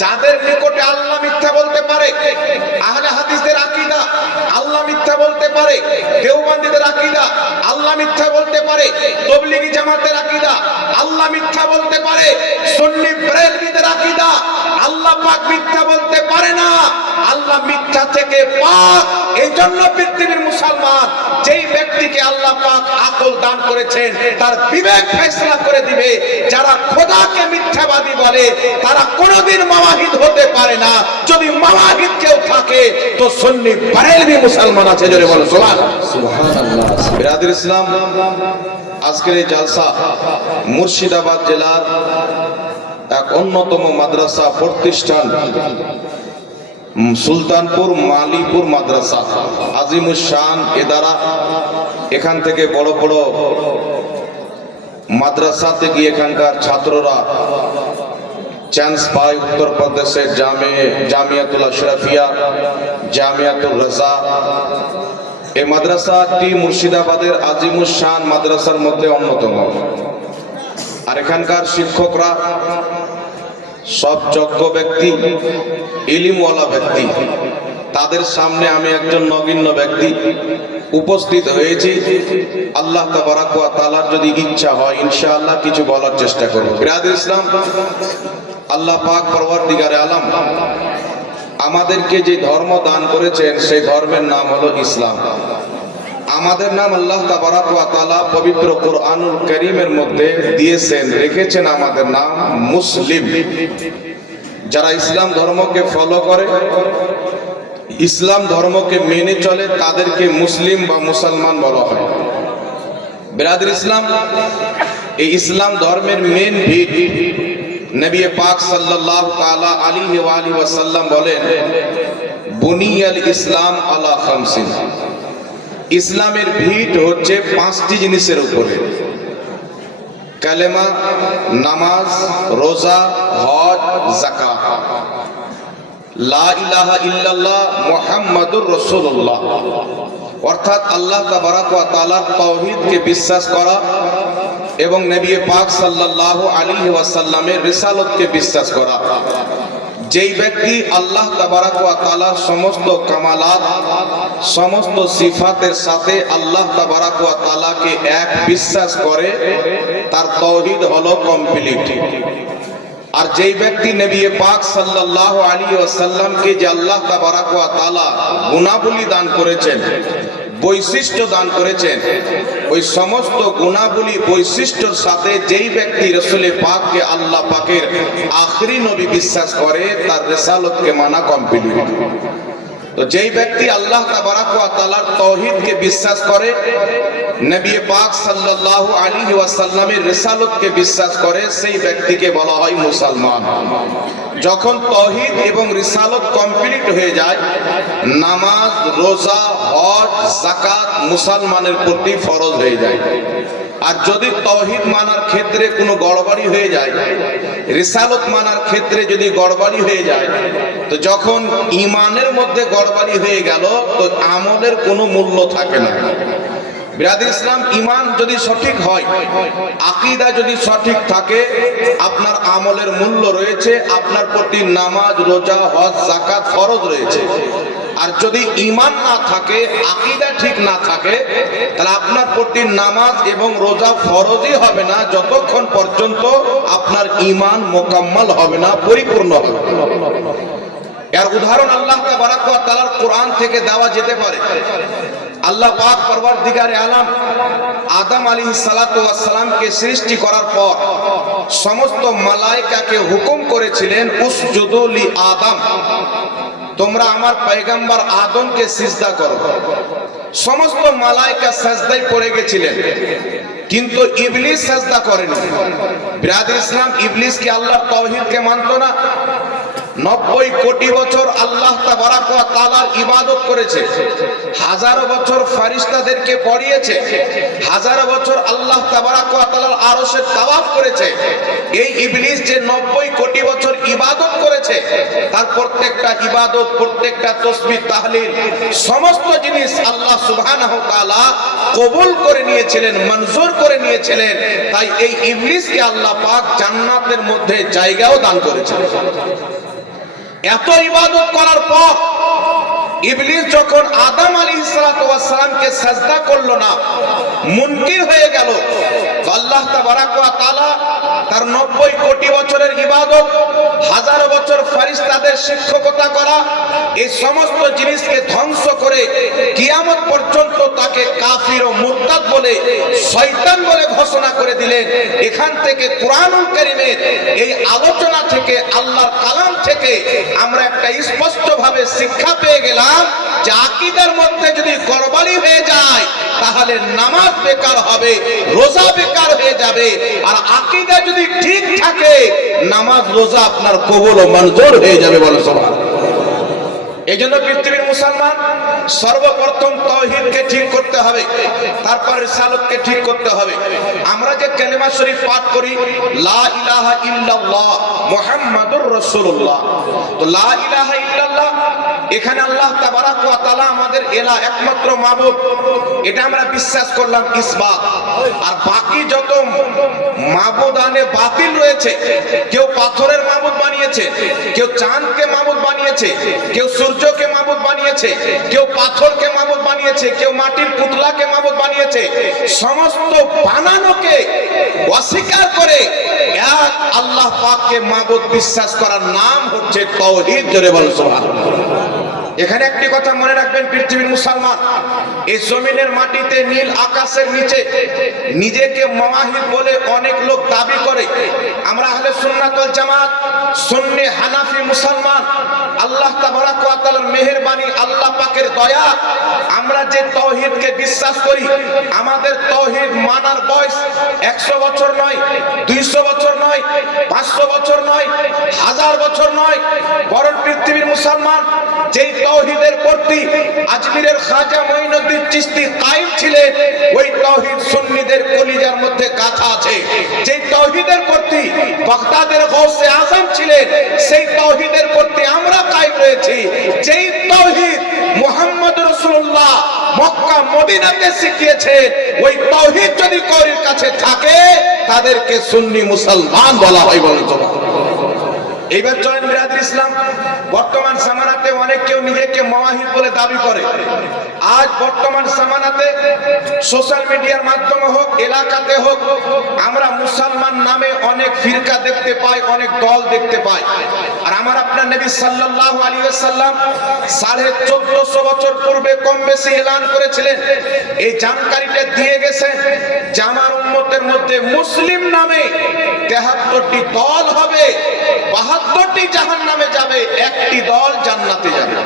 যাদের নিকটে আল্লাহ মিথ্যা বলতে পারে, আহলে হাদিসদের আকীদা আল্লাহ মিথ্যা বলতে পারে, দেওবন্দীদের আকীদা আল্লাহ মিথ্যা বলতে পারে, তাবলীগী জামাতের আকীদা আল্লাহ মিথ্যা বলতে পারে, সুন্নি বেরেলভীদের আকীদা আল্লাহ পাক মিথ্যা বলতে পারে না, আল্লাহ মিথ্যা থেকে পাক। এই জন্য পৃথিবীর মুসলমান যেই ব্যক্তিকে আল্লাহ পাক আকল দান করেছেন তার বিবেক ফয়সালা করে দিবে। যারা খোদাকে মিথ্যাবাদী বলে তারা কোনোদিন মাওয়াহিদ হতে পারে না। যদি মাওয়াহিদ কেউ থাকে তো সুন্নি বেরেলভী মুসলমান আছে। জোরে বলো সুবহানাল্লাহ। বিরাদর ইসলাম, আজকের এই জালসা মুর্শিদাবাদ জেলার এক অন্যতম মাদ্রাসা প্রতিষ্ঠান সুলতানপুর মালিপুর মাদ্রাসা আজিমুস শান এদারা। এখান থেকে বড় বড় মাদ্রাসাতে গিয়ে এখানকার ছাত্ররা চান্স পায়। উত্তরপ্রদেশের জামিয়াতুল আশরাফিয়া, জামিয়াতুল রাজা, এই মাদ্রাসাটি মুর্শিদাবাদের আজিমুস শান মাদ্রাসার মধ্যে অন্যতম। আর এখানকার শিক্ষকরা সব যোগ্য ব্যক্তি, ইলমওয়ালা ব্যক্তি। তাদের সামনে আমি একজন নগণ্য ব্যক্তি উপস্থিত হয়েছি। আল্লাহ তাবারাক ওয়া তাআলার যদি ইচ্ছা হয় ইনশাআল্লাহ কিছু বলার চেষ্টা করব। বিরাদর ইসলাম, আল্লাহ পাক পরওয়ারদিগারে আলম আমাদেরকে যে ধর্ম দান করেছেন সেই ধর্মের নাম হলো ইসলাম। আমাদের নাম আল্লাহ তাবারাক ওয়া তাআলা পবিত্র কোরআনুল কারীমের মধ্যে দিয়েছেন, রেখেছেন আমাদের নাম মুসলিম। যারা ইসলাম ধর্মকে ফলো করে, ইসলাম ধর্মকে মেনে চলে, তাদেরকে মুসলিম বা মুসলমান বলা হয়। বিরাদর ইসলাম, এই ইসলাম ধর্মের মেন ভিত নবী পাক সাল্লাল্লাহু তাআলা আলাইহি ওয়া আলিহি ওয়াসাল্লাম বলেন, বুনিয়াল ইসলাম আলা খামসিন। ইসলামের ভিত হচ্ছে পাঁচটি জিনিসের উপরে: কালেমা, নামাজ, রোজা, হজ, যাকাত। লা ইলাহা ইল্লাল্লাহ মুহাম্মাদুর রাসূলুল্লাহ, অর্থাৎ আল্লাহ তাবারাক ওয়া তাআলার তাওহীদকে বিশ্বাস করা এবং নবী পাক সাল্লাল্লাহু আলাইহি ওয়াসাল্লামের রিসালাতকে বিশ্বাস করা। যেই ব্যক্তি আল্লাহ তাবারাক ওয়া তাআলার সমস্ত কামালাত, সমস্ত সিফাতের সাথে আল্লাহ তাবারাক ওয়া তাআলাকে এক বিশ্বাস করে, তার তাওহীদ হলো কমপ্লিট। আর যেই ব্যক্তি নবী পাক সাল্লাল্লাহু আলাইহি ওয়াসাল্লামকে যে আল্লাহ তাবারাক ওয়া তাআলা গুণাবলী দান করেছেন, বৈশিষ্ট্য দান করেছেন, ওই সমস্ত গুণাবলী বৈশিষ্ট্যের সাথে যেই ব্যক্তি রাসূল পাককে আল্লাহ পাকের আখেরি নবী বিশ্বাস করে, তার রিসালাতকে মানা কমপ্লিট। তো যেই ব্যক্তি আল্লাহ তাবারাক ওয়া তাআলার তাওহীদকে বিশ্বাস করে, নবী পাক সাল্লাল্লাহু আলাইহি ওয়াসাল্লামের রিসালাতকে বিশ্বাস করে, সেই ব্যক্তিকে বলা হয় মুসলমান। যখন তাওহীদ এবং রিসালাত কমপ্লিট হয়ে যায়, নামাজ, রোজা, হজ, যাকাত মুসলমানের প্রতি ফরজ হয়ে যায়। আর যদি তাওহীদ মানার ক্ষেত্রে কোনো গড়বড়ি হয়ে যায়, রিসালাত মানার ক্ষেত্রে যদি গড়বড়ি হয়ে যায়, তো যখন ঈমানের মধ্যে গড়বড়ি হয়ে গেল তো আমলের কোনো মূল্য থাকে না। বিরাদর ইসলাম, ঈমান যদি সঠিক হয়, আকীদা যদি সঠিক থাকে, আপনার আমলের মূল্য রয়েছে, আপনার প্রতি নামাজ, রোজা, হজ, যাকাত ফরজ রয়েছে। আর যদি ঈমান না থাকে, আকীদা ঠিক না থাকে, তাহলে আপনার প্রতি নামাজ এবং রোজা ফরজই হবে না যতক্ষণ পর্যন্ত আপনার ঈমান মোকাম্মল হবে না, পরিপূর্ণ হবে না। এর উদাহরণ আল্লাহ তাবারাক ওয়া তাআলার কোরআন থেকে দেওয়া যেতে পারে। আল্লাহ পাক পরওয়ারদিগারে আলম আদম আলাইহিস সালাতু ওয়াস সালামকে সৃষ্টি করার পর সমস্ত মালায়েকাকে হুকুম করেছিলেন, উসজুদু লি আদম, তোমরা আমার পয়গম্বর আদমকে সিজদা করো। সমস্ত মালায়েকা সিজদায় পড়ে গেছিলেন, কিন্তু ইবলিস সিজদা করেনি। বিরাদর ইসলাম, ইবলিস কি আল্লাহর তাওহীদকে মানতো না? 90 কোটি বছর আল্লাহ তাবারাক ওয়া তাআলার ইবাদত করেছে, হাজারো বছর ফেরেশতাদেরকে পড়িয়েছে, হাজারো বছর আল্লাহ তাবারাক ওয়া তাআলার আরশে তাওয়াফ করেছে। এই ইবলিস যে 90 কোটি বছর ইবাদত করেছে, তার প্রত্যেকটা ইবাদত, প্রত্যেকটা তাসবিহ, তাহলিল, সমস্ত জিনিস আল্লাহ সুবহানাহু ওয়া তাআলা কবুল করে নিয়েছিলেন, মঞ্জুর করে নিয়েছিলেন। তাই এই ইবলিসকে আল্লাহ পাক জান্নাতের মধ্যে জায়গাও দান করেছেন। এত ইবাদত করার পর ইবলিস যখন আদম আলাইহিস সালামকে সাজদা করলো না, মুনকির হয়ে গেল, আল্লাহ তাবারাক ওয়া তাআলা তার 90 কোটি বছরের ইবাদত, হাজার বছর ফেরেশতাদের শিক্ষকতা করা, এই সমস্ত জিনিসকে ধ্বংস করে কিয়ামত পর্যন্ত তাকে কাফির ও মুরতাদ বলে, শয়তান বলে ঘোষণা করে দিলেন। এখান থেকে কোরআনুল কারীমের এই আলোচনা থেকে, আল্লাহর কালাম থেকে আমরা একটা স্পষ্ট ভাবে শিক্ষা পেয়ে গেলাম যে আকীদার মধ্যে যদি গড়বড়ি হয়ে যায় তাহলে নামাজ বেকার হবে, রোজা বেকার হয়ে যাবে। আর আকীদা যদি ঠিক থাকে, নামাজ রোজা আপনার কবুল ও মঞ্জুর হয়ে যাবে। বলে সুবহানাল্লাহ। এইজন্য পৃথিবীর মুসলমান সর্বপ্রথম তাওহীদকে ঠিক করতে হবে, তারপর রিসালাতকে ঠিক করতে হবে। আমরা যে কালেমা শরীফ পাঠ করি, লা ইলাহা ইল্লাল্লাহ মুহাম্মাদুর রাসূলুল্লাহ, তো লা ইলাহা ইল্লাল্লাহ, এখানে আল্লাহ তাবারাক ওয়া তাআলা আমাদের এলা একমাত্র মাবুদ, এটা আমরা বিশ্বাস করলাম, ইসবাত। আর বাকি যত মাবুদানে বাতিল রয়েছে, কেউ পাথরের মাবুদ বানিয়েছে, কেউ চাঁদকে মাবুদ বানিয়েছে, কেউ সূর্যকে মাবুদ বানিয়েছে, কেউ পাথরকে মাবুদ বানিয়েছে, কেউ মাটির পুতলাকে মাবুদ বানিয়েছে। সমস্ত বানানোকে অস্বীকার করে এক আল্লাহ পাককে মাবুদ বিশ্বাস করার নাম হচ্ছে তাওহীদ। জোরে বল সুবহানাল্লাহ। এখানে একটি কথা মনে রাখবেন পৃথিবীর মুসলমান, এই জমিনের মাটিতে, নীল আকাশের নিচে নিজেকে মুওয়াহিদ বলে অনেক লোক দাবি করে। আমরা আহলে সুন্নাত ওয়াল জামাত, সুন্নি হানাফি মুসলমান, আল্লাহ তাবারাক ওয়া তাআলার মেহেরবানি, আল্লাহ পাকের দয়া, আমরা যে তাওহীদকে বিশ্বাস করি, আমাদের তাওহীদ মানার বয়স 100 বছর নয়, 200 বছর নয়, 500 বছর নয়, 1000 বছর নয়, বরং পৃথিবীর মুসলমান যেই তাওহীদের প্রতি আজমিরের খাজা মঈনুদ্দিন চিশতি কায়েম ছিলেন, ওই তাওহীদ সুন্নিদের কলিজার মধ্যে গাঁথা আছে। যেই তাওহীদের প্রতি বাগদাদের গৌসে আযম ছিলেন, সেই তাওহীদের প্রতি আমরা কায়েম রয়েছি। যেই তাওহীদ মুহাম্মদ রাসূলুল্লাহ মক্কা মদিনাতে শিখিয়েছে, ওই তাওহীদ যদি কারোর কাছে থাকে তাদেরকে সুন্নি মুসলমান বলা হয়। বলেন তো। এইবার চলেন বিরাদর ইসলাম, বর্তমান জামানাতে অনেক কেউ নিজেকে মুওয়াহিদ বলে দাবি করে। আজ বর্তমান জামানাতে সোশ্যাল মিডিয়ার মাধ্যমে হোক, এলাকাতে হোক, আমরা মুসলমান নামে অনেক ফিরকা দেখতে পাই, অনেক দল দেখতে পাই। আর আমার আপনার নবী সাল্লাল্লাহু আলাইহি ওয়াসাল্লাম 1450 বছর পূর্বে কম বেশি এলান করেছিলেন, এই জানকারিটা দিয়ে গেছেন যে আমার উম্মতের মধ্যে মুসলিম নামে 73টি দল হবে, 72টি জাহান্নামে যাবে, একটি দল জান্নাতে যাবে।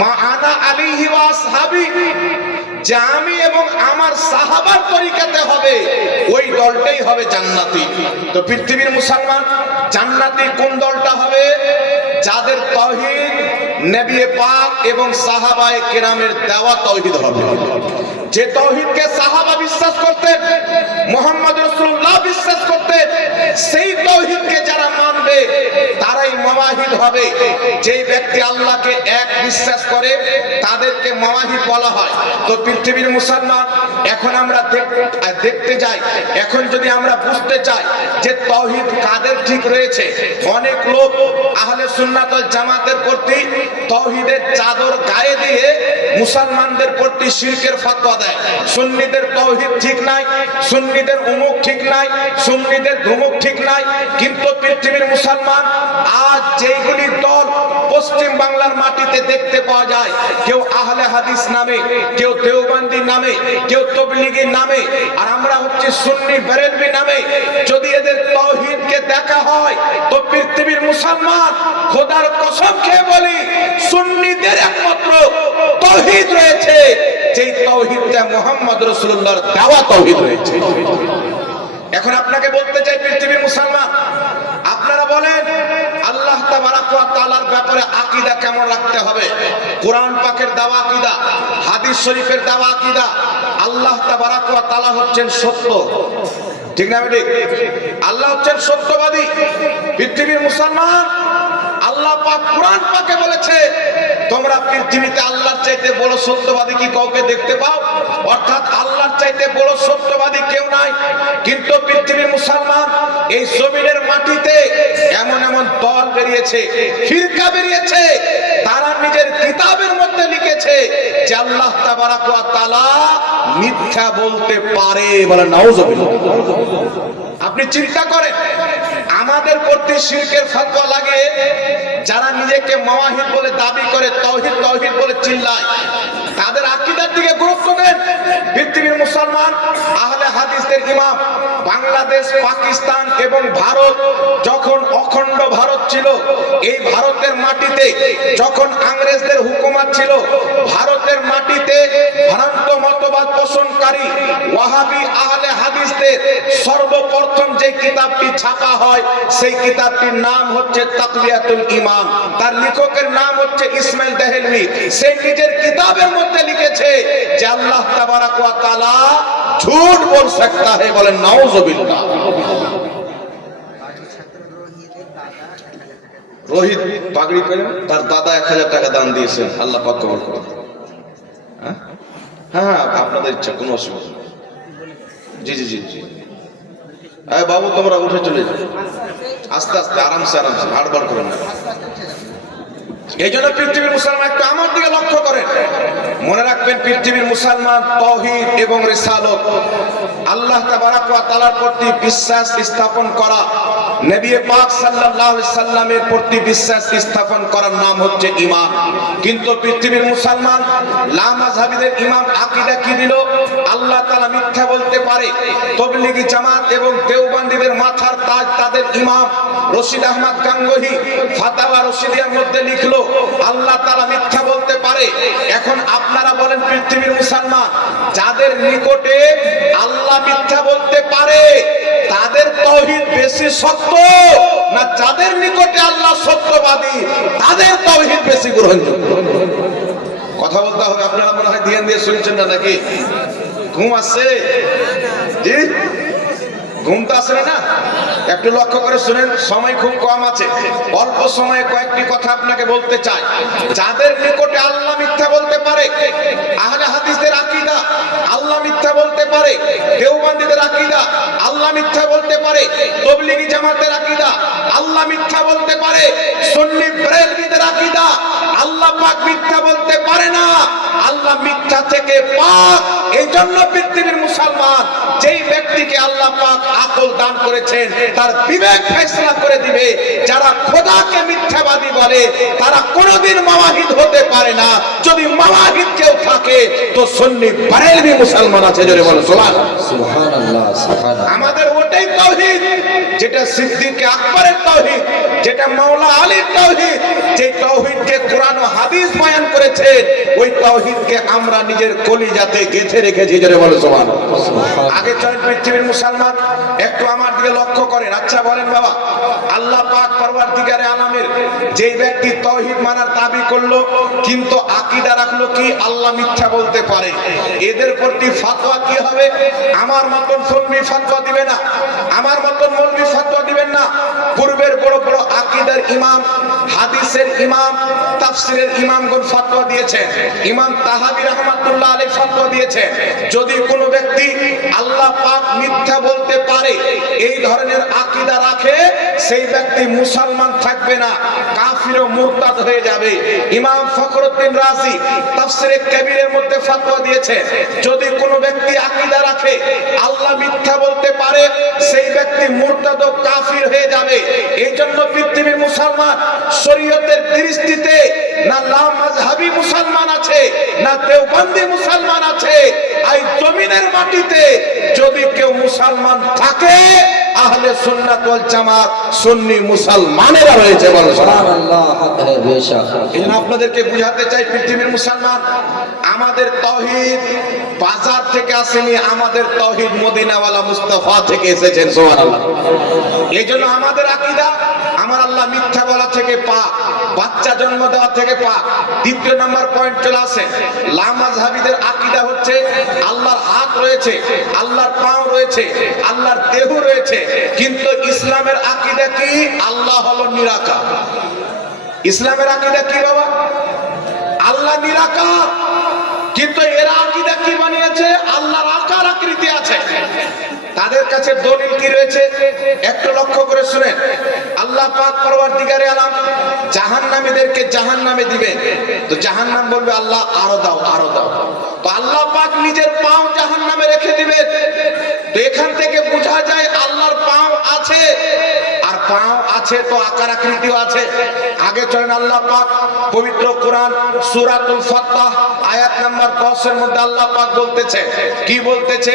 মা আনা আলাইহি ওয়া আসহাবি, যে আমি এবং আমার সাহাবার তরিকাতে হবে, ওই দলটাই হবে জান্নাতি। তো পৃথিবীর মুসলমান, জান্নাতি কোন দলটা হবে? যাদের তাওহীদ নবী পাক এবং সাহাবায়ে কেরামের দেওয়া তাওহীদ হবে। যে তাওহীদকে সাহাবা বিশ্বাস করতেন, মুহাম্মদ রাসূলুল্লাহ বিশ্বাস করতেন, সেই তাওহীদকে যারা মানবে তারাই মুওয়াহিদ হবে। যেই ব্যক্তি আল্লাহকে এক বিশ্বাস করে তাদেরকে মুওয়াহিদ বলা হয়। তো পৃথিবীর মুসলমান, এখন আমরা দেখতে যাই, এখন যদি আমরা বুঝতে চাই যে তাওহীদ কাদের ঠিক রয়েছে, অনেক লোক আহলে সুন্নাত ওয়াল জামাতের প্রতি তাওহীদের চাদর গায়ে দিয়ে মুসলমানদের প্রতি শিরকের ফতোয়া দেয়। সুন্নিদের তাওহীদ ঠিক নাই, সুন্নিদের উমুক ঠিক নাই, সুন্নিদের ধুমুক ঠিক নাই। কিন্তু পৃথিবীর মুসলমান, আজ যেইগুলি দল পশ্চিম বাংলার মাটিতে দেখতে পাওয়া যায়, কেউ আহলে হাদিস নামে, কেউ দেওবন্দি নামে, কেউ তবলিগি নামে, আর আমরা হচ্ছে সুন্নি বেরেলভি নামে, যদি এদের তাওহীদকে দেখা হয়, তো পৃথিবীর মুসলমান খোদার কসম খেয়ে বলি, সুন্নিদের একমাত্র তাওহীদ রয়েছে, যেই তাওহীদটা মুহাম্মদ রাসূলুল্লাহর দেওয়া তাওহীদ রয়েছে। এখন আপনাকে বলতে চাই পৃথিবীর মুসলমান, আপনারা বলেন আল্লাহ তাবারাক ওয়া তাআলার ব্যাপারে আকীদা কেমন রাখতে হবে? কোরআন পাকের দেওয়া আকীদা, হাদিস শরীফের দেওয়া আকীদা, আল্লাহ তাবারাক ওয়া তাআলা হচ্ছেন সত্য, ঠিক না ঠিক? আল্লাহ হচ্ছেন সত্যবাদী। পৃথিবীর মুসলমান, আল্লাহ পাক কোরআন পাকে বলেছে তোমরা পৃথিবীতে আল্লাহর চাইতে বড় সত্যবাদী কি কাউকে দেখতে পাও? অর্থাৎ আল্লাহর চাইতে বড় সত্যবাদী কেউ নাই। কিন্তু পৃথিবীর মুসলমান এই জমিনের মাটিতে এমন এমন দল বেরিয়েছে, ফিরকা বেরিয়েছে, তারা নিজের কিতাবের মধ্যে লিখেছে যে আল্লাহ তাবারাক ওয়া তাআলা মিথ্যা বলতে পারে। বলে নাউজুবিল্লাহ। আপনি চিন্তা করেন, আমাদের প্রতি শিরকের ফতোয়া লাগে যারা নিজেকে মাওয়াহিদ বলে দাবি করে, তাওহীদ তাওহীদ বলে চিল্লায়, তাদের আকীদার দিকে গুরুত্ব দেন। পৃথিবীর মুসলমান আহলে হাদিসের ইমাম বাংলাদেশ, পাকিস্তান এবং ভারত যখন অখণ্ড ভারত ছিল, এই ভারতের মাটিতে যখন ইংরেজদের হুকুমত ছিল, ভারতের মাটিতে ভ্রান্ত মতবাদ পোষণকারী ওয়াহাবি আহলে হাদিসদের সর্বপ্রথম যে কিতাবটি ছাপা হয়, সেই কিতাবটির নাম হচ্ছে তাকওয়াতুল ঈমান। তার লেখকের নাম হচ্ছে ইসমাইল দেহলভী। সে নিজের কিতাবের মধ্যে লিখেছে যে আল্লাহ তাবারাক ওয়া তাআলা ঝুট বল सकता है। বলেন নাউজুবিল্লাহ। রোহিত পাগড়ি পরে তার দাদা 1000 টাকা দান দিয়েছেন, আল্লাহ পাক কবুল করুন। হ্যাঁ, আপনাদের ইচ্ছা, কোনো অসুবিধা নেই। জি জি জি জি। আরে বাবু, তোমরা উঠে চলে যাও, আস্তে আস্তে, আরামসে আরামসে, হাড়বাড় করেন না। এই জন্য পৃথিবীর মুসলমান একটু আমার দিকে লক্ষ্য করেন, মনে রাখবেন পৃথিবীর মুসলমান তাওহীদ এবং রিসালত, আল্লাহ তাবারাক ওয়া তাআলার প্রতি বিশ্বাস স্থাপন করা, নবী পাক সাল্লাল্লাহু আলাইহি সাল্লামের প্রতি বিশ্বাস স্থাপন করার নাম হচ্ছে ঈমান। কিন্তু পৃথিবীর মুসলমান লামাযহাবীদের ইমাম আকীদা কি দিল? আল্লাহ তাআলা মিথ্যা বলতে পারে। তাবলীগী জামাত এবং দেওবন্দীদের মাথার তাজ তাদের ইমাম রশিদ আহমদ গাঙ্গুহি ফাতাওয়া রশিদিয়ার মধ্যে লিখলো আল্লাহ তাআলা মিথ্যা বলতে পারে। এখন আপনারা বলেন, পৃথিবীর মুসলমান যাদের নিকটে আল্লাহ মিথ্যা বলতে পারে তাদের তাওহীদ বেশি সত্য, না যাদের নিকটে আল্লাহ সত্যবাদী তাদের তাওহীদ বেশি গ্রহণযোগ্য? কথা বলতে হবে। আপনারা মনে হয় ধ্যান দিয়ে শুনছেন না, নাকি ঘুম আসছে? জি, ঘুম তো আসে না? একটু লক্ষ্য করে শুনেন, সময় খুব কম আছে, অল্প সময়ে কয়েকটি কথা আপনাকে বলতে চাই। যাদের নিকটে আল্লাহ মিথ্যা বলতে পারে, আহলে হাদিসদের আকীদা আল্লাহ মিথ্যা বলতে পারে, দেওবন্দীদের আকীদা আল্লাহ মিথ্যা বলতে পারে, তাবলীগী জামাতের আকীদা আল্লাহ মিথ্যা বলতে পারে, সুন্নি বেরেলভীদের আকীদা আল্লাহ পাক মিথ্যা বলতে পারে না, আল্লাহ মিথ্যা থেকে পাক। এই জন্য পৃথিবীর মুসলমান যেই ব্যক্তিকে আল্লাহ পাক আকল দান করেছেন, তার বিবেক ফয়সালা করে দিবে। যারা খোদাকে মিথ্যাবাদী বলে তারা কোনোদিন মাওয়াহিদ হতে পারে না। যদি মাওয়াহিদ কেউ থাকে তো সুন্নি বেরেলভী মুসলমান আছে। জোরে বলো সুবহানাল্লাহ। আমাদের ওটাই তাওহীদ, যেটা সিদ্দিক আকবরের তাওহীদ, যেটা মাওলা আলীর তাওহীদ, যে তাওহীদকে কোরআন ও হাদিস বয়ান করেছে, ওই তাওহীদকে আমরা নিজের কলিজাতে গেঁথে রেখেছি। জোরে বলো সুবহানাল্লাহ। আগে চলেন পৃথিবীর মুসলমান একটু আমার দিকে লক্ষ্য করেন। আচ্ছা বলেন বাবা, আল্লাহ পাক পরওয়ারদিগারে আলামের যেই ব্যক্তি তাওহীদ মানার দাবি করলো কিন্তু আকীদা রাখলো কি আল্লাহ মিথ্যা বলতে পারে, এদের প্রতি ফতোয়া কি হবে? আমার মতন সুন্নি ফতোয়া দিবে না, আমার মতন মৌলভী ফতোয়া দিবেন না। পূর্বের বড় বড় আকীদার ইমাম, হাদিসের ইমাম, তাফসীরের ইমামগণ ফতোয়া দিয়েছেন। ইমাম তাহাবী রাহমাতুল্লাহ আলাইহি ফতোয়া দিয়েছেন, যদি কোনো ব্যক্তি আল্লাহ পাক মিথ্যা বলতে পারে এই ধরনের আকীদা রাখে, সেই ব্যক্তি মুসলমান থাকবে না, কাফির ও মুরতাদ হয়ে যাবে। ইমাম ফখরুদ্দিন রাজি তাফসীরে কবিরের মধ্যে ফতোয়া দিয়েছেন, যদি কোনো ব্যক্তি আকীদা রাখে আল্লাহ মিথ্যা বলতে পারে, সেই ব্যক্তি মুরতাদ ও কাফির হয়ে যাবে। এই জন্য পৃথিবীর মুসলমান শরীয়তের দৃষ্টিতে না লামাযহাবী মুসলমান আছে, না দেওবন্দি মুসলমান আছে। এই জমিনের মাটিতে যদি কেউ মুসলমান থাকে, আহলে সুন্নাত ওয়াল জামাত সুন্নি মুসলমানেরা রয়েছে। বলো সুবহানাল্লাহ। এজন্য আপনাদেরকে বুঝাতে চাই, পৃথিবীর মুসলমান আমাদের তাওহীদ বাজার থেকে আসেনি, আমাদের তাওহীদ মদিনাওয়ালা মুস্তাফা থেকে এসেছেন। সুবহানাল্লাহ। এজন্য আমাদের আকীদা আমার আল্লাহ মিথ্যা বলা থেকে পাক, বাচ্চা জন্ম দেওয়া থেকে পাক। দ্বিতীয় নাম্বার পয়েন্ট চলে আসে, লামাযহাবীদের আকীদা হচ্ছে আল্লাহর হাত রয়েছে, আল্লাহর পাও রয়েছে, আল্লাহর দেহ রয়েছে। কিন্তু ইসলামের আকীদা কি? আল্লাহ হলো নিরাকার। ইসলামের আকীদা কি বাবা? আল্লাহ নিরাকার, কিন্তু এরা আকীদা কি বানিয়েছে? আল্লাহর আকার আকৃতি আছে। তাদের কাছে দলিল কি রয়েছে একটু লক্ষ্য করে শুনেন। আল্লাহ পাক পরওয়ারদিগারে আলাম জাহান্নামীদেরকে জাহান্নামে দিবেন, তো জাহান্নাম বলবে আল্লাহ আরো দাও, আরো দাও। তো আল্লাহ পাক নিজের পাও জাহান্নামে রেখে দিবেন। তো এখান থেকে বোঝা যায় আল্লাহর পাও আছে, আর পাও আছে তো আকার আকৃতিও আছে। আগে চলেন আল্লাহ পাক পবিত্র কোরআন সূরাতুল ফাতহ আয়াত নাম্বার 10 এর মধ্যে আল্লাহ পাক বলতেছে, কি বলতেছে?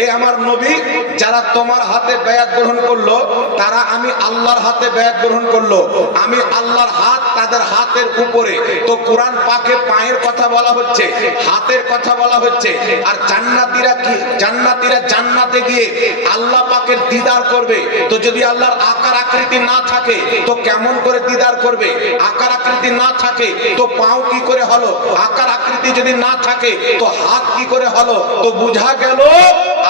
এ আমার নবী, যারা তোমার হাতে বায়াত গ্রহণ করলো তারা আমি আল্লাহর হাতে বায়াত গ্রহণ করলো, আমি আল্লাহর হাত তাদের হাতের উপরে। তো কোরআন পাকে পায়ের কথা বলা হচ্ছে, হাতের কথা বলা হচ্ছে। আর জান্নাতীরা কি? জান্নাতীরা জান্নাতে গিয়ে আল্লাহ পাকের দিদার করবে। তো যদি আল্লাহর আকার আকৃতি না থাকে তো কেমন করে দিদার করবে? আকার আকৃতি না থাকে তো পাও কি করে হলো? আকার আকৃতি যদি না থাকে তো হাত কি করে হলো? তো বুঝা গেল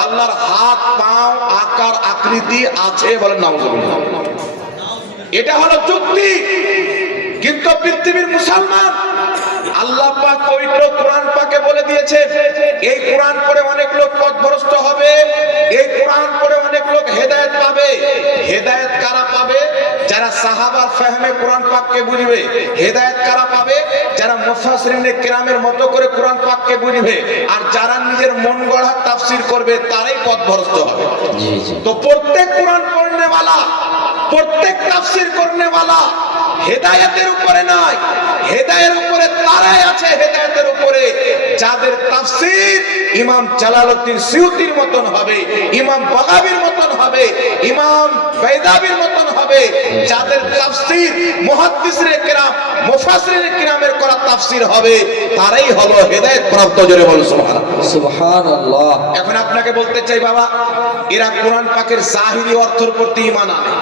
আল্লাহর হাত, পাও, আকার আকৃতি আছে। বলেন নাউজুবিল্লাহ। এটা হলো যুক্তি। কিন্তু পৃথিবীর মুসলমান আল্লাহ পাক পবিত্র কোরআন পাকে বলে দিয়েছে, এই কোরআন পড়ে অনেক লোক পথভ্রষ্ট হবে, এই কোরআন পড়ে অনেক লোক হেদায়েত পাবে। হেদায়েত কারা পাবে? যারা সাহাবার ফাহমে কোরআন পাককে বুঝবে। হেদায়েত কারা পাবে? যারা মুফাসসিরিনে কেরামের মতো করে কোরআন পাককে বুঝবে। আর যারা নিজের মন গড়া তাফসীর করবে তারাই পথভ্রষ্ট হবে। তো প্রত্যেক কোরআন পড়নেওয়ালা, প্রত্যেক তাফসীর করনেওয়ালা হেদায়েতের উপরে নয়, হেদায়েতের উপরে তারাই আছে, হেদায়েতের উপরে যাদের তাফসীর ইমাম জালালউদ্দিন সিয়ুতির মতন হবে, ইমাম বাগাবীর মতন হবে, ইমাম বাইদাবীর মতন হবে, যাদের তাফসীর মুহাদ্দিসিনে কেরাম, মুফাসসিরিনে কেরামের করা তাফসীর হবে, তারাই হলো হেদায়েত প্রাপ্ত। জোরে বলুন সুবহানাল্লাহ, সুবহানাল্লাহ। এখন আপনাকে বলতে চাই বাবা, এরা কোরআন পাকের জাহিরি অর্থের প্রতি ঈমান আনে।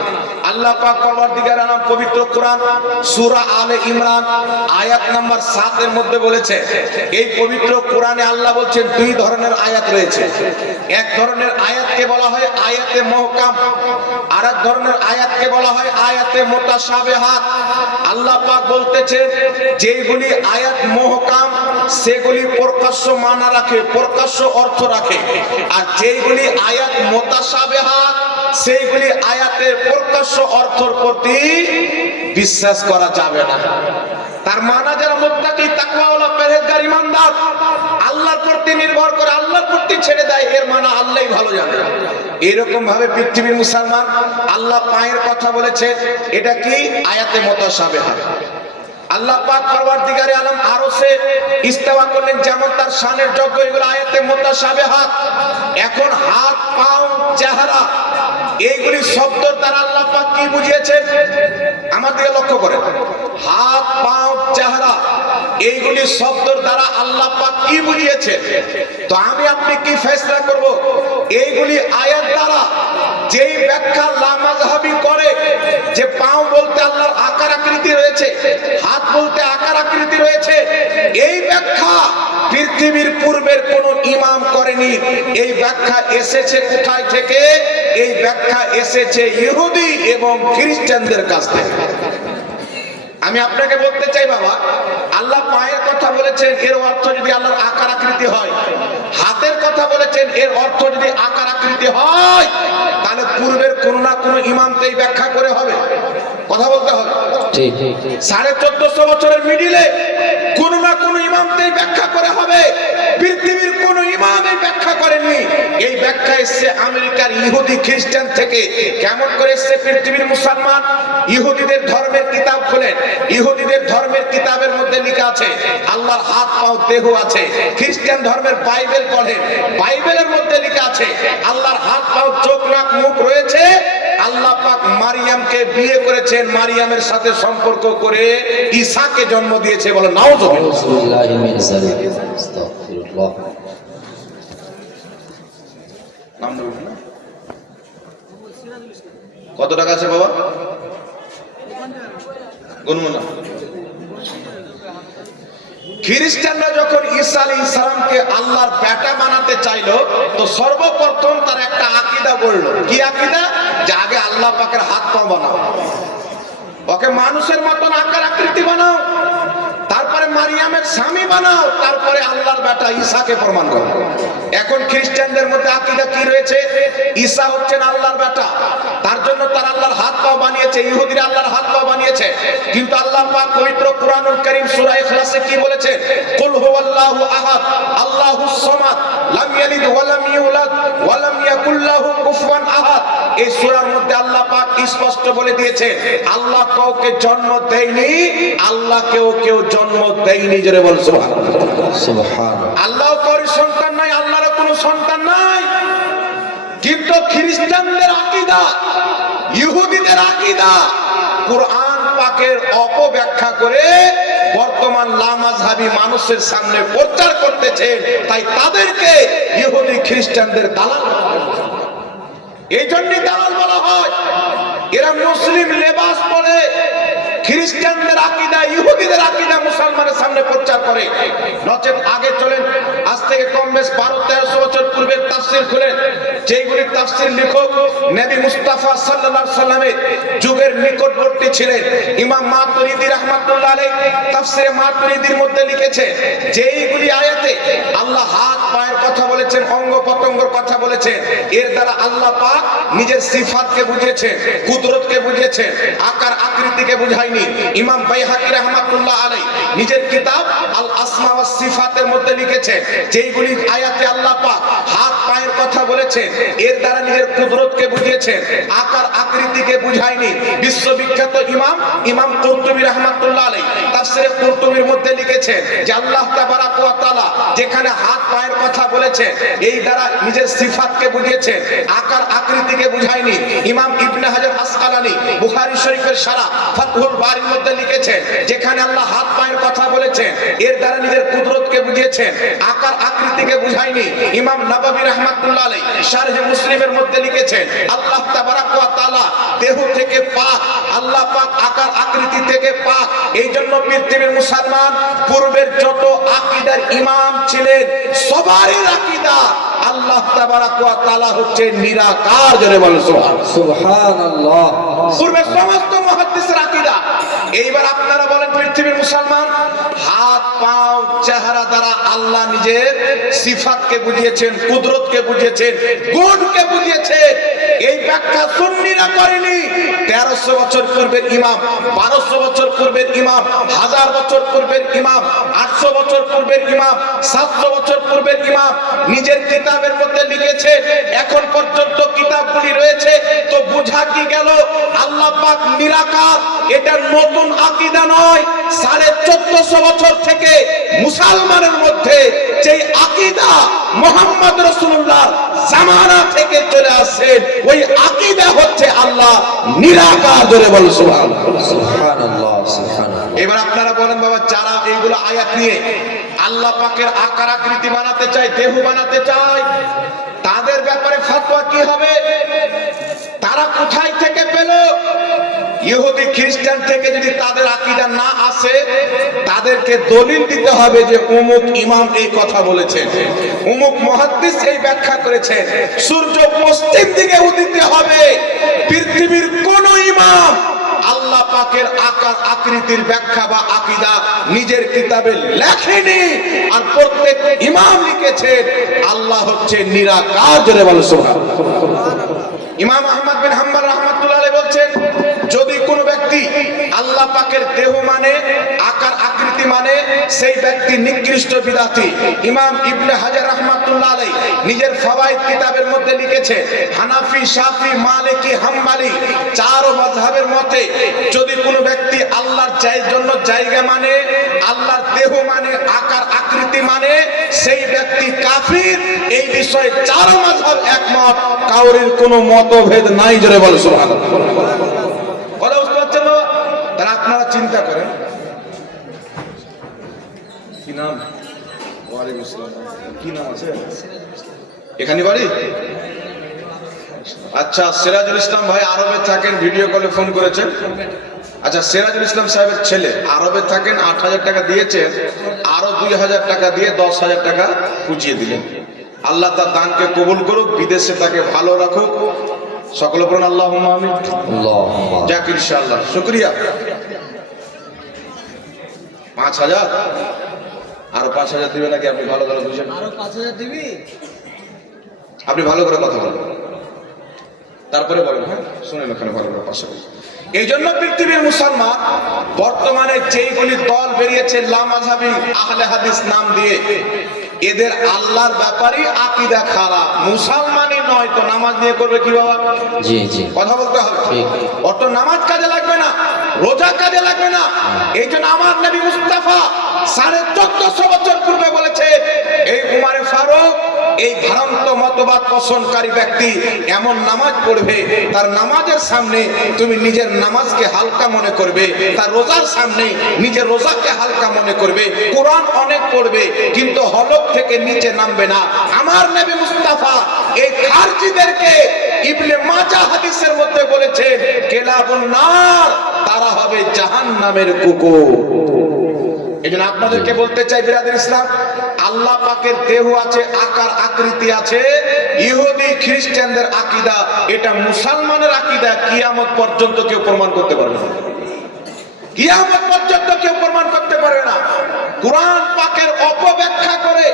আল্লাহ পাক পরওয়ারদিগার আলম পবিত্র কোরআন সূরা আলে ইমরান আয়াত নাম্বার 7 এর মধ্যে বলেছে, এই পবিত্র কোরআনে আল্লাহ বলছেন দুই ধরনের আয়াত রয়েছে। এক ধরনের আয়াতকে বলা হয় আয়াতে মুহকাম, আর এক ধরনের আয়াতকে বলা হয় আয়াতে মুতাশাবিহাত। আল্লাহ পাক বলতেছেন যেগুলি আয়াত মুহকাম সেগুলি প্রকাশ্য মানা রাখে, প্রকাশ্য অর্থ রাখে, আর যেগুলি আয়াত মুতাশাবিহাত সেইগুলি আয়াতের প্রকাশ্য অর্থের প্রতি বিশ্বাস করা যাবে না। তার মানা যারা মুত্তাকি, তাকওয়াওয়ালা, পরহেজগার, ঈমানদার, আল্লাহর প্রতি নির্ভর করে আল্লাহর প্রতি ছেড়ে দেয়, এর মানা আল্লাহই ভালো জানে। এরকম ভাবে পৃথিবীর মুসলমান আল্লাহ পায়ের কথা বলেছে, এটা কি? আয়াতে মুতাশাবিহাত। আল্লাহ পাক পরওয়ারদিগারে আলম আরশে ইস্তেওয়া করলেন, যেমন তার শানের যোগ্য, এগুলো আয়াতে মুতাশাবিহাত। এখন হাত, পাও, চেহারা, এইগুলি শব্দের দ্বারা আল্লাহ পাক কি বুঝিয়েছেন? আমার দিকে লক্ষ্য করেন। হাত, পাও, চেহারা, এইগুলি শব্দের দ্বারা আল্লাহ পাক কি বুঝিয়েছেন? তো আমি আপনি কি ফয়সালা করব? এইগুলি আয়াত দ্বারা যেই ব্যাখ্যা লামাযহাবি করে যে পাও বলতে আল্লাহর আকার আকৃতি রয়েছে, হাত বলতে আকার আকৃতি রয়েছে, এই ব্যাখ্যা পৃথিবীর পূর্বের কোন ইমাম করেনি। এই ব্যাখ্যা এসেছে কোথায় থেকে? এই ব্যাখ্যা এসেছে ইহুদি এবং খ্রিস্টানদের কাছ থেকে। আমি আপনাকে বলতে চাই বাবা, আল্লাহ পায়ের কথা বলেছেন, এর অর্থ যদি আল্লাহর আকার আকৃতি হয়, হাতের কথা বলেছেন, এর অর্থ যদি আকার আকৃতি হয়, তাহলে পূর্বের কোন না কোন ইমামকে এই ব্যাখ্যা করে হবে, কথা বলতে হবে। 1450 বছরের মিডিলে কোন না কোন ইমামকে ব্যাখ্যা করে হবে। পৃথিবীর কোন ইমাম এই ব্যাখ্যা করেননি। এই ব্যাখ্যা এসেছে আমেরিকার ইহুদি খ্রিস্টান থেকে। কেমন করে এসেছে? পৃথিবীর মুসলমান ইহুদিদের ধর্মের কিতাব খোলেন, ইহুদিদের ধর্মের কিতাবের মধ্যে লেখা আছে আল্লাহর হাত, পাও, দেহ আছে। খ্রিস্টান ধর্মের বাইবেল পড়েন, বাইবেলের মধ্যে লেখা আছে আল্লাহর হাত, পাও, চোখ, নাক, মুখ রয়েছে। আল্লাহ পাক মারিয়ামকে বিয়ে করেছেন, মারিয়ামের সাথে সম্পর্ক করে ঈসাকে জন্ম দিয়েছে। বলে নাউজুবিল্লাহ। কত টাকা আছে বাবা? গুনগুন না। খ্রিস্টানরা যখন ঈসা আলাইহিস সালামকে আল্লাহর বেটা বানাতে চাইলো, তো সর্বপ্রথম তার একটা আকীদা বলল। কি আকীদা? যে আগে আল্লাহ পাকের হাত, পা বানাও, ওকে মানুষের মতন আকার আকৃতি বানাও, তারপরে মারিয়ামের স্বামী বানাও, তারপরে আল্লাহর বেটা ঈসাকে প্রমাণ করো। এখন খ্রিস্টানদের মধ্যে আকীদা কি রয়েছে? ঈসা হচ্ছেন আল্লাহর বেটা, তার জন্য তার আল্লাহর হাত পা বানিয়েছে। ইহুদিরা আল্লাহর হাত পা বানিয়েছে, কিন্তু আল্লাহ পাক পবিত্র কুরআনুল কারীম সূরা ইখলাসে কি বলেছেন? কুল হুয়াল্লাহু আহাদ আল্লাহুস সামাদ লাম ইয়ালিদ ওয়া লাম ইউলাদ ওয়া লাম ইয়াকুল লাহু কুফুয়ান আহাদ। এই সূরার মধ্যে আল্লাহ পাক স্পষ্ট বলে দিয়েছে আল্লাহ কাউকে জন্ম দেয়নি, আল্লাহকেও কেউ জন্ম দেয়নি। জোরে বল সুবহানাল্লাহ। সুবহানাল্লাহ। আল্লাহর কোনো সন্তান নাই, আল্লাহর কোনো সন্তান নাই। কিন্তু খ্রিস্টানদের আকীদা, ইহুদিদের আকীদা কুরআন পাকের অপব্যাখ্যা করে বর্তমান লামাযহাবী মানুষের সামনে প্রচার করতেছে, তাই তাদেরকে ইহুদি খ্রিস্টানদের দালাল, এই জন্যই দালাল বলা হয়। এরা মুসলিম লেবাস পরে খ্রিস্টানদের আকীদা, ইহুদিদের আকীদা মুসলমানের সামনে প্রচার করে। নচেত আগে চলেন, আজ থেকে কম বেশ 1200-1300 বছর পূর্বের তাফসীর খুলেন, যেইগুলি তাফসীর লেখক নবী মুস্তাফা সাল্লাল্লাহু আলাইহি সাল্লামের যুগের নিকটবর্তী ছিলেন। ইমাম মাতুরিদি রাহমাতুল্লাহ আলাইহি তাফসীরে মাতুরিদির মধ্যে লিখেছে, যেইগুলি আয়াতে আল্লাহ হাত পায়ের কথা বলেছেন, অঙ্গ প্রত্যঙ্গের কথা বলেছেন, এর দ্বারা আল্লাহ পাক নিজের সিফাতকে বুঝিয়েছেন, কুদরতকে বুঝিয়েছেন, আকার আকৃতিকে বুঝায়নি। ইমাম বাইহাকি রাহমাতুল্লাহ আলাইহি নিজের কিতাব আল আসমা ওয়াস সিফাতের মধ্যে লিখেছেন, যেইগুলি আয়াতে আল্লাহ পাক হাত পায়ের কথা বলেছেন, এর দ্বারা নিজের কুদরতকে বুঝিয়েছেন, আকার আকৃতিকে বুঝায়নি। বিশ্ববিখ্যাত ইমাম কুরতুবী রাহমাতুল্লাহ আলাইহি তাফসীরে কুরতুবীর মধ্যে লিখেছেন যে আল্লাহ তাবারাক ওয়া তাআলা যেখানে হাত পায়ের কথা বলেছেন, এই দ্বারা নিজের সিফাতকে বুঝিয়েছেন, আকার আকৃতিকে বুঝায়নি। ইমাম ইবনে হাজার আসকালানী বুখারী শরীফের শারহ ফাতহুল বারীর মধ্যে লিখেছেন, যেখানে আল্লাহ হাত পায়ের কথা বলেছেন, এর দ্বারা নিজের কুদরতকে বুঝিয়েছেন, আকার আকৃতিকে বুঝায়নি। ইমাম নববী রাহমাতুল্লাহ আলাইহি শারহে মুসলিমের মধ্যে লিখেছেন, আল্লাহ তাবারাক ওয়া তাআলা দেহ থেকে পাক, আল্লাহ পাক আকার আকৃতি থেকে পাক। এই জন্য পৃথিবীর মুসলমান পূর্বের যত আকীদার ইমাম ছিলেন, সবারই আকীদা আল্লাহ তাবারাক ওয়া তাআলা হচ্ছে নিরাকার। জোরে বলেন সুবহানাল্লাহ। পূর্বের সমস্ত মুহাদ্দিসের আকীদা। এইবার আপনারা বলেন, পৃথিবীর মুসলমান হাত পাও চেহারা দ্বারা আল্লাহ নিজের সিফাতকে বুঝিয়েছেন, কুদরতকে বুঝিয়েছেন, গুণকে বুঝিয়েছেন। এই ব্যাখ্যা সুন্নিরা করেনি। 1300 বছর পূর্বের ইমাম, 1200 বছর পূর্বের ইমাম, 1000 বছর পূর্বের ইমাম, 800 বছর পূর্বের ইমাম, 700 বছর পূর্বের ইমাম নিজের কিতাবের মধ্যে লিখেছে। এখন পর্যন্ত কিতাবগুলি রয়েছে, তো বুঝা কি গেল আল্লাহ পাক নিরাকার। এটা নতুন আকীদা নয়। 1450 বছর থেকে মুসলমানের মধ্যে যে আকীদা মুহাম্মদ রাসূলুল্লাহ জামানা থেকে চলে আসছে, ওই আকীদা হচ্ছে আল্লাহ নিরাকার। জোরে বল সুবহানাল্লাহ। এবার আপনারা বলেন, বাবা যারা এইগুলো আয়াত নিয়ে আল্লাহ পাকের আকার আকৃতি বানাতে চায়, দেহ বানাতে চায়, তাদের ব্যাপারে ফতোয়া কি হবে? তারা কোথায় থেকে পেল? ইহুদি খ্রিস্টান থেকে যদি তাদের আকীদা না আসে, তাদেরকে দলিল দিতে হবে যে অমুক ইমাম এই কথা বলেছেন, অমুক মুহাদ্দিস এই ব্যাখ্যা করেছেন। সূর্য পশ্চিম দিকে উদিত হবে, পৃথিবীর কোন ইমাম আল্লাহ পাকের আকার আকৃতির ব্যাখ্যা বা আকীদা নিজের কিতাবে লেখেনি। আর প্রত্যেক ইমাম লিখেছেন আল্লাহ হচ্ছে নিরাকার। জোরে বলো সুবহানাল্লাহ। ইমাম আহমদ বিন হাম্বল রাহমাতুল্লাহ আলাইহি বলছেন, যদি কোনো ব্যক্তি আল্লাহ পাকের দেহ মানে, আকার আকৃতি মানে, সেই ব্যক্তি নিকৃষ্ট বিদআতি। ইমাম ইবনে হাজার রাহমাতুল্লাহ আলাইহি নিজের ফাওয়াইদ কিতাবের মধ্যে লিখেছে, হানাফি, শাফি, মালিকি, হাম্বলি চার মাযহাবের মতে যদি কোনো ব্যক্তি আল্লাহর জন্য জায়গা মানে, আল্লাহর দেহ মানে, আকার আকৃতি মানে, সেই ব্যক্তি কাফির। এই বিষয়ে চার মাযহাব একমত, কাউরির কোনো মতভেদ নাই। জোরে বল সুবহানাল্লাহ। বলে বুঝতে পারছেন বাবা? তাহলে আপনারা চিন্তা করেন, কি নাম? ওয়ালাইকুম আসসালাম। কি নাম আছে এখানে বাড়ি? আচ্ছা, সিরাজুল ইসলাম ভাই আরবে থাকেন, ভিডিও কলে ফোন করেছেন। আচ্ছা, সিরাজুল ইসলাম সাহেবের ছেলে আরবে থাকেন, 8000 টাকা দিয়েছেন, আরো 2000 টাকা দিয়ে 10,000 টাকা পুজিয়ে দিলেন। আল্লাহ তার দানকে কবুল করুক, বিদেশে তাকে ভালো রাখুক। সকলে পড়ুন আল্লাহুম্মা আমিন। আল্লাহুম্মা যাক ইনশাআল্লাহ। শুকরিয়া। 5000 আরো 5,000 দিবে নাকি? আপনি ভালো করে বুঝেন। আরো 5,000 দিবি? আপনি ভালো করে কথা বলেন, তারপরে বলেন। হ্যাঁ, শুনেন ওখানে ভালো করে পাশে। এই জন্য পৃথিবীর মুসলমান বর্তমানে যেইগুলি দল বেরিয়েছে লামাযহাবী আহলে হাদিস নাম দিয়ে, এদের আল্লাহর ব্যাপারে আকীদা খারাপ। মুসলমানই নয় তো নামাজ নিয়ে করবে কি বাবা? জি জি, কথা বলতে হবে। ঠিক। অত নামাজ কাজে লাগবে না, রোজা কাজে লাগবে না। এই জন্য আমার নবী মুস্তাফা 1450 বছর পূর্বে বলেছে, এই উমারে ফারুক এই ভ্রান্ত মতবাদ পোষণকারী ব্যক্তি এমন নামাজ পড়বে, তার নামাজের সামনে তুমি নিজের নামাজকে হালকা মনে করবে, তার রোজার সামনে নিজের রোজাকে হালকা মনে করবে, কোরআন অনেক পড়বে কিন্তু হলক থেকে নিচে নামবে না। আমার নবী মুস্তাফা এই খারজিদেরকে ইবনে মাজাহ হাদিসের মধ্যে বলেছেন, কেলাবুন নার, তারা হবে জাহান্নামের কুকুর। এজন্য আপনাদেরকে বলতে চাই বিরাদর ইসলাম, আল্লাহ পাকের দেহ আছে, আকার আকৃতি আছে। ইহুদি খ্রিস্টানদের আকীদা, এটা মুসলমানের আকীদা কিয়ামত পর্যন্ত কেউ প্রমাণ করতে পারবে না। কিয়ামত পর্যন্ত কেউ প্রমাণ করতে পারবে না। কুরআন পাকের অপব্যাখ্যা করে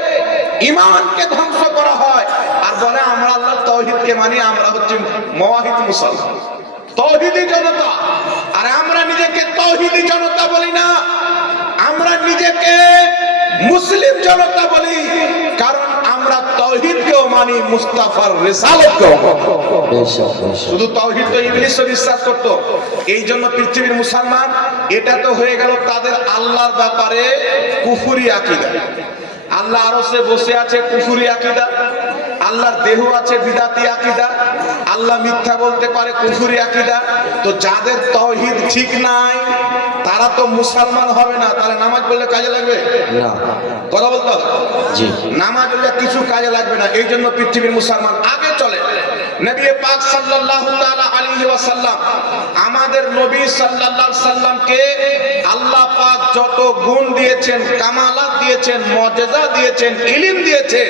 ঈমানকে ধ্বংস করা হয় আর বলে আমরা আল্লাহর তাওহীদকে মানি, আমরা হচ্ছে মুওয়াহিদ মুসলমান, তাওহীদি জনতা। আর আমরা নিজেকে তাওহীদি জনতা বলি না, আমরা নিজেকে মুসলিম জনতা বলি, কারণ আমরা তাওহীদকেও মানি, মুস্তাফার রিসালাতকেও মানি। শুধু তাওহীদ তো ইবলিসও বিশ্বাস করত। এই জন্য পৃথিবীর মুসলমান, এটা তো হয়ে গেল তাদের আল্লাহর ব্যাপারে কুফরি আকীদা। আল্লাহ আরশে বসে আছে, কুফরি আকীদা। আল্লাহর দেহ আছে, বিদাতি আকীদা। আল্লাহ মিথ্যা বলতে পারে, কুফরি আকীদা। তো যাদের তাওহীদ ঠিক নাই তারা তো মুসলমান হবে না। তাহলে নামাজ পড়লে কাজে লাগবে না, কথা বলতে হবে। জি, নামাজ পড়লে কিছু কাজে লাগবে না। এই জন্য পৃথিবীর মুসলমান আগে চলে। নবী পাক সাল্লাল্লাহু তাআলা আলাইহি ওয়াসাল্লাম, আমাদের নবী সাল্লাল্লাহু আলাইহি সাল্লামকে আল্লাহ পাক যত গুণ দিয়েছেন, কামালাত দিয়েছেন, মুজিজা দিয়েছেন, ইলম দিয়েছেন,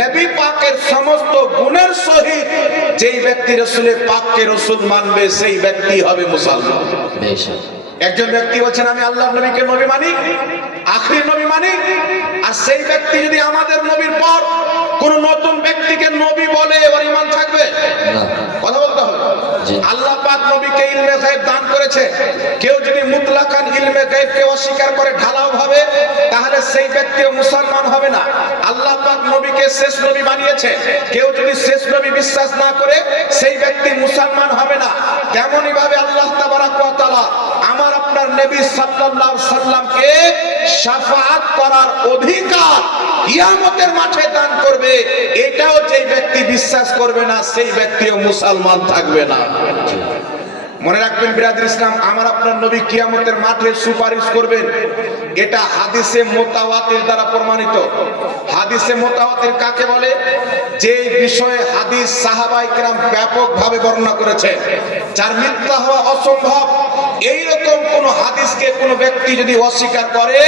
নবী পাকের সমস্ত গুণের সহিত যেই ব্যক্তি রাসূলের পাককে রাসূল মানবে, সেই ব্যক্তি হবে মুসলমান। একজন ব্যক্তি বলছেন আমি আল্লাহর নবীকে নবী মানি, আখির নবী মানি, আর সেই ব্যক্তি যদি আমাদের নবীর পর কোন নতুন ব্যক্তিকে নবী বলে, ওর ঈমান থাকবে না। কথা বলতে হবে। আল্লাহ পাক নবীকে ইলমে গায়ব দান করেছে। কেউ যদি মুতলাকান ইলমে গায়বকে অস্বীকার করে ঢালাও ভাবে, তাহলে সেই ব্যক্তিও মুসলমান হবে না। আল্লাহ পাক নবীকে শেষ নবী বানিয়েছে। কেউ যদি শেষ নবী বিশ্বাস না করে, সেই ব্যক্তি মুসলমান হবে না। তেমনি ভাবে আল্লাহ তাবারাক ওয়া তাআলা আমার আপনার নবী সাল্লাল্লাহু আলাইহি সাল্লামকে শাফাআত করার অধিকার কিয়ামতের মাঠে দান করবে। এটাও যেই ব্যক্তি বিশ্বাস করবে না, সেই ব্যক্তিও মুসলমান থাকবে না। মনে রাখবেন বিরাদর ইসলাম, আমার আপনার নবী কিয়ামতের মাঠে সুপারিশ করবেন। এটা হাদিসে মুতাওয়াতির দ্বারা প্রমাণিত। হাদিসে মুতাওয়াতির কাকে বলে? যে বিষয়ে হাদিস সাহাবায়ে কেরাম ব্যাপকভাবে বর্ণনা করেছেন, যার মিথ্যা হওয়া অসম্ভব। এইরকম কোন হাদিসকে কোন ব্যক্তি যদি অস্বীকার করে,